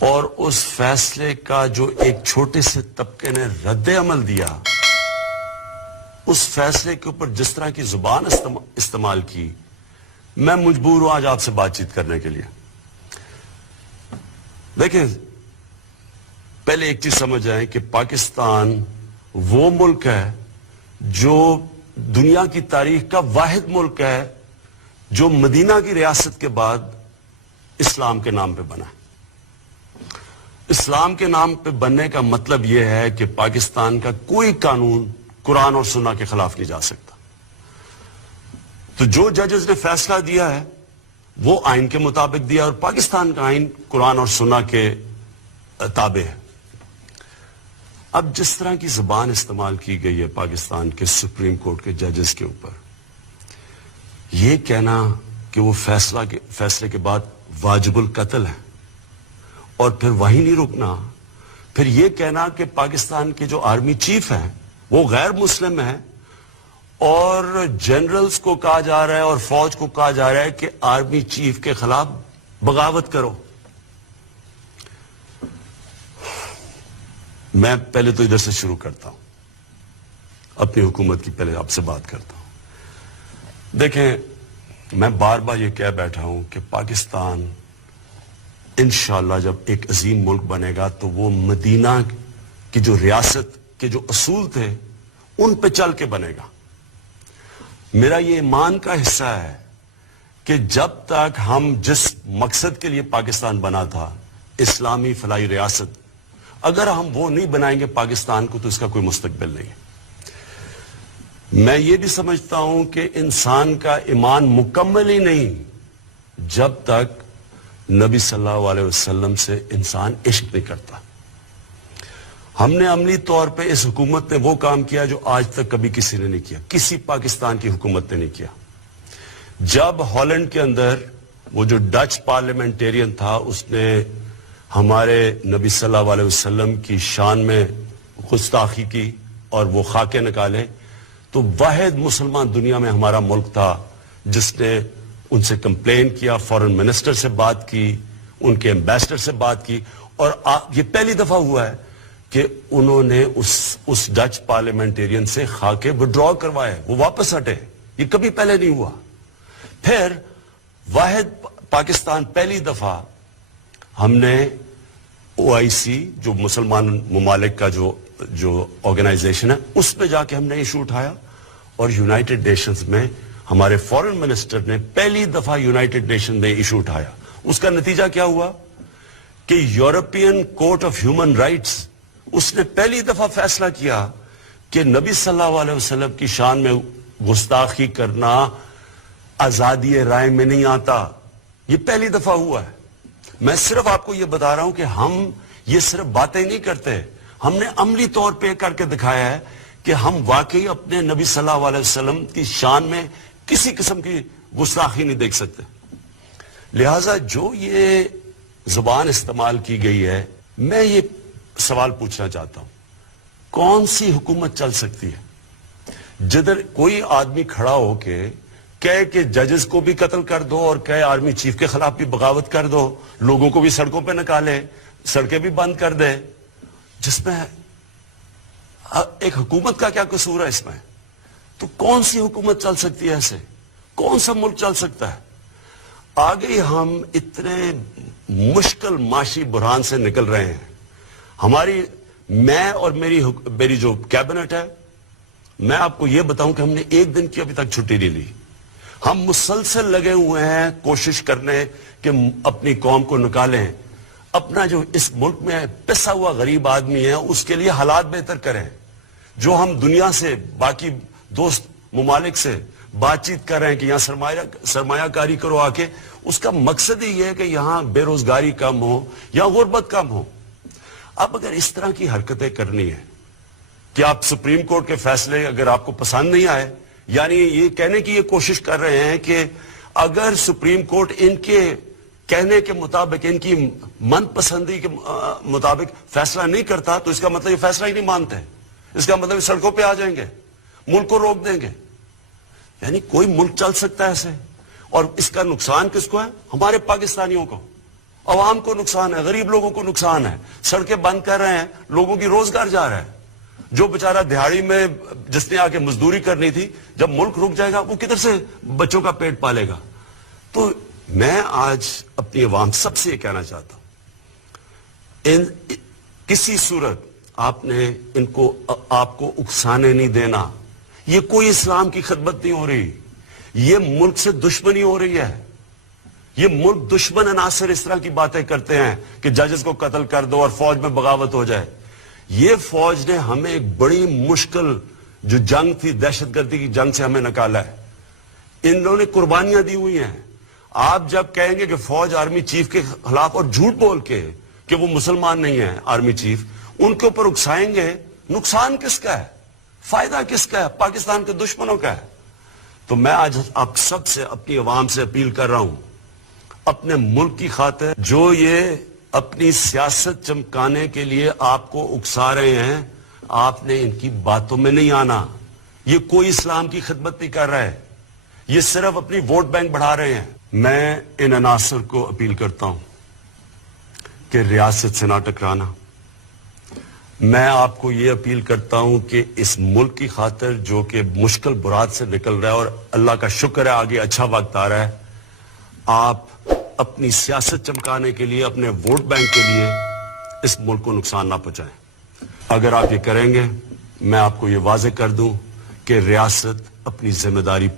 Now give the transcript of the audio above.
اور اس فیصلے کا جو ایک چھوٹے سے طبقے نے رد عمل دیا، اس فیصلے کے اوپر جس طرح کی زبان استعمال کی، میں مجبور ہوں آج آپ سے بات چیت کرنے کے لیے. دیکھیں، پہلے ایک چیز سمجھ آئے کہ پاکستان وہ ملک ہے جو دنیا کی تاریخ کا واحد ملک ہے جو مدینہ کی ریاست کے بعد اسلام کے نام پہ بنا ہے. اسلام کے نام پہ بننے کا مطلب یہ ہے کہ پاکستان کا کوئی قانون قرآن اور سنہ کے خلاف نہیں جا سکتا. تو جو ججز نے فیصلہ دیا ہے وہ آئین کے مطابق دیا، اور پاکستان کا آئین قرآن اور سنہ کے تابع ہے. اب جس طرح کی زبان استعمال کی گئی ہے پاکستان کے سپریم کورٹ کے ججز کے اوپر، یہ کہنا کہ وہ فیصلے کے بعد واجب القتل ہے، اور پھر وہیں نہیں رکنا، پھر یہ کہنا کہ پاکستان کے جو آرمی چیف ہیں وہ غیر مسلم ہیں، اور جنرلز کو کہا جا رہا ہے اور فوج کو کہا جا رہا ہے کہ آرمی چیف کے خلاف بغاوت کرو. میں پہلے تو ادھر سے شروع کرتا ہوں، اپنی حکومت کی پہلے آپ سے بات کرتا ہوں. دیکھیں، میں بار بار یہ کہہ بیٹھا ہوں کہ پاکستان انشاءاللہ جب ایک عظیم ملک بنے گا تو وہ مدینہ کی جو ریاست کے جو اصول تھے ان پہ چل کے بنے گا. میرا یہ ایمان کا حصہ ہے کہ جب تک ہم جس مقصد کے لیے پاکستان بنا تھا، اسلامی فلاحی ریاست، اگر ہم وہ نہیں بنائیں گے پاکستان کو تو اس کا کوئی مستقبل نہیں ہے. میں یہ بھی سمجھتا ہوں کہ انسان کا ایمان مکمل ہی نہیں جب تک نبی صلی اللہ علیہ وسلم سے انسان عشق نہیں کرتا. ہم نے عملی طور پہ اس حکومت نے وہ کام کیا جو آج تک کبھی کسی نے نہیں کیا، کسی پاکستان کی حکومت نے نہیں کیا. جب ہالینڈ کے اندر وہ جو ڈچ پارلیمنٹیرین تھا، اس نے ہمارے نبی صلی اللہ علیہ وسلم کی شان میں گستاخی کی اور وہ خاکے نکالے، تو واحد مسلمان دنیا میں ہمارا ملک تھا جس نے ان سے کمپلین کیا، فارن منسٹر سے بات کی، ان کے ایمبیسڈر سے بات کی، اور یہ پہلی دفعہ ہوا ہے کہ انہوں نے اس ڈچ پارلیمنٹیرین سے خاکے وڈرا کروائے، وہ واپس ہٹے. یہ کبھی پہلے نہیں ہوا. پھر واحد پاکستان پہلی دفعہ ہم نے OIC جو مسلمان ممالک کا جو آرگنائزیشن ہے، اس پہ جا کے ہم نے ایشو اٹھایا، اور یونائٹڈ نیشنز میں ہمارے فارن منسٹر نے پہلی دفعہ یونائٹڈ نیشن میں ایشو اٹھایا. اس کا نتیجہ کیا ہوا کہ European Court of Human Rights اس نے پہلی دفعہ فیصلہ کیا کہ نبی صلی اللہ علیہ وسلم کی شان میں گستاخی کرنا آزادی رائے میں نہیں آتا. یہ پہلی دفعہ ہوا ہے. میں صرف آپ کو یہ بتا رہا ہوں کہ ہم یہ صرف باتیں نہیں کرتے، ہم نے عملی طور پہ کر کے دکھایا ہے کہ ہم واقعی اپنے نبی صلی اللہ علیہ وسلم کی شان میں کسی قسم کی گستاخی نہیں دیکھ سکتے. لہٰذا جو یہ زبان استعمال کی گئی ہے، میں یہ سوال پوچھنا چاہتا ہوں، کون سی حکومت چل سکتی ہے جدھر کوئی آدمی کھڑا ہو کے کہے کہ ججز کو بھی قتل کر دو اور کہے آرمی چیف کے خلاف بھی بغاوت کر دو، لوگوں کو بھی سڑکوں پہ نکالے، سڑکیں بھی بند کر دے، جس میں ایک حکومت کا کیا قصور ہے اس میں؟ تو کون سی حکومت چل سکتی ہے ایسے؟ کون سا ملک چل سکتا ہے؟ آگے ہم اتنے مشکل معاشی بحران سے نکل رہے ہیں. میں اور میری جو کیبنٹ ہے، میں آپ کو یہ بتاؤں کہ ہم نے ایک دن کی ابھی تک چھٹی نہیں لی. ہم مسلسل لگے ہوئے ہیں کوشش کرنے کہ اپنی قوم کو نکالیں، اپنا جو اس ملک میں پسا ہوا غریب آدمی ہے اس کے لیے حالات بہتر کریں. جو ہم دنیا سے، باقی دوست ممالک سے بات چیت کر رہے ہیں کہ یہاں سرمایہ کاری کرو آ کے، اس کا مقصد ہی یہ ہے کہ یہاں بے روزگاری کم ہو یا غربت کم ہو. اب اگر اس طرح کی حرکتیں کرنی ہے کہ آپ سپریم کورٹ کے فیصلے اگر آپ کو پسند نہیں آئے، یعنی یہ کہنے کی یہ کوشش کر رہے ہیں کہ اگر سپریم کورٹ ان کے کہنے کے مطابق، ان کی من پسندی کے مطابق فیصلہ نہیں کرتا تو اس کا مطلب یہ فیصلہ ہی نہیں مانتے، اس کا مطلب سڑکوں پہ آ جائیں گے، ملک کو روک دیں گے. یعنی کوئی ملک چل سکتا ہے ایسے؟ اور اس کا نقصان کس کو ہے؟ ہمارے پاکستانیوں کو. عوام کو نقصان ہے, غریب لوگوں کو نقصان ہے, سڑکیں بند کر رہے ہیں, لوگوں کی روزگار جا رہا ہے. جو بیچارہ دہاڑی میں جس نے آ کے مزدوری کرنی تھی, جب ملک رک جائے گا وہ کدھر سے بچوں کا پیٹ پالے گا؟ تو میں آج اپنی عوام سب سے یہ کہنا چاہتا ہوں, کسی صورت آپ نے ان کو آپ کو اکسانے نہیں دینا. یہ کوئی اسلام کی خدمت نہیں ہو رہی, یہ ملک سے دشمنی ہو رہی ہے. یہ ملک دشمن عناصر اس طرح کی باتیں کرتے ہیں کہ ججز کو قتل کر دو اور فوج میں بغاوت ہو جائے. یہ فوج نے ہمیں ایک بڑی مشکل جو جنگ تھی, دہشت گردی کی جنگ سے ہمیں نکالا ہے. ان لوگوں نے قربانیاں دی ہوئی ہیں. آپ جب کہیں گے کہ فوج آرمی چیف کے خلاف, اور جھوٹ بول کے کہ وہ مسلمان نہیں ہیں آرمی چیف, ان کے اوپر اکسائیں گے, نقصان کس کا ہے, فائدہ کس کا ہے؟ پاکستان کے دشمنوں کا ہے. تو میں آج آپ سب سے, اپنی عوام سے اپیل کر رہا ہوں, اپنے ملک کی خاطر جو یہ اپنی سیاست چمکانے کے لیے آپ کو اکسا رہے ہیں, آپ نے ان کی باتوں میں نہیں آنا. یہ کوئی اسلام کی خدمت نہیں کر رہا ہے, یہ صرف اپنی ووٹ بینک بڑھا رہے ہیں. میں ان عناصر کو اپیل کرتا ہوں کہ ریاست سے نہ ٹکرانا. میں آپ کو یہ اپیل کرتا ہوں کہ اس ملک کی خاطر جو کہ مشکل برات سے نکل رہا ہے, اور اللہ کا شکر ہے آگے اچھا وقت آ رہا ہے, آپ اپنی سیاست چمکانے کے لیے, اپنے ووٹ بینک کے لیے اس ملک کو نقصان نہ پہنچائیں. اگر آپ یہ کریں گے, میں آپ کو یہ واضح کر دوں کہ ریاست اپنی ذمہ داری